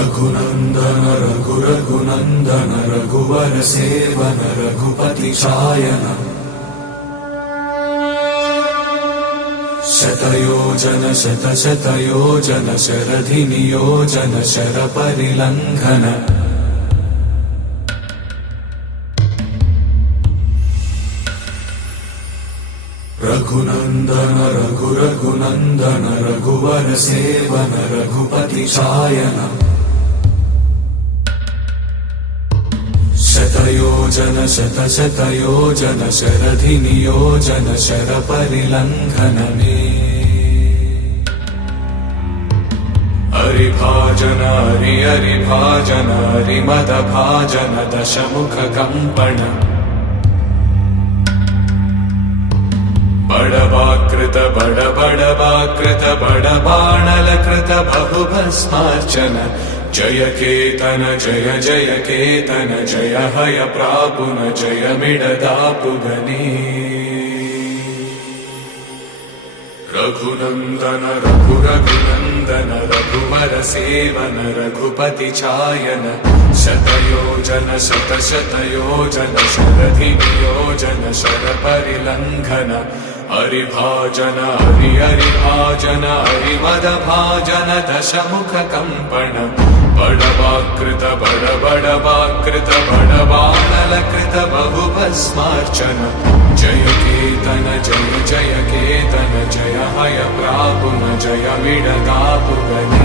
रघुनन्दन रघुनन्दन रघुवर seven Raghupati चायन शतयोजन शतशतयोजन शरधि नियोजन शरपरिलङ्घन रघुनन्दन रघुनन्दन रघुवर seven Raghupati चायन शतयोजन शतशतयोजन शरधि नियोजन शरपरिलङ्घनने हरिभाजन हरिभाजन हरिमदभाजन दशमुख कंपन बड़वाकृत बड़वाकृत बड़बाणलकृत बहुभस्मार्चन जय केतन जय जय केतन जय हय प्रापुन जय मिडदापुगने रघुनन्दन रघुनन्दन रघुवर सेवन रघुपति चायन शतयोजन शतशतयोजन शरधि नियोजन शरपरिलङ्घन हरिभाजन हरिभाजन हरिमदभाजन दशमुख कंपन बड़वाकृत बड़वाकृत बड़बाणलकृत बहुभस्मार्चन जय केतन जय जय केतन जय हय प्रापुन जय मिडदापुगने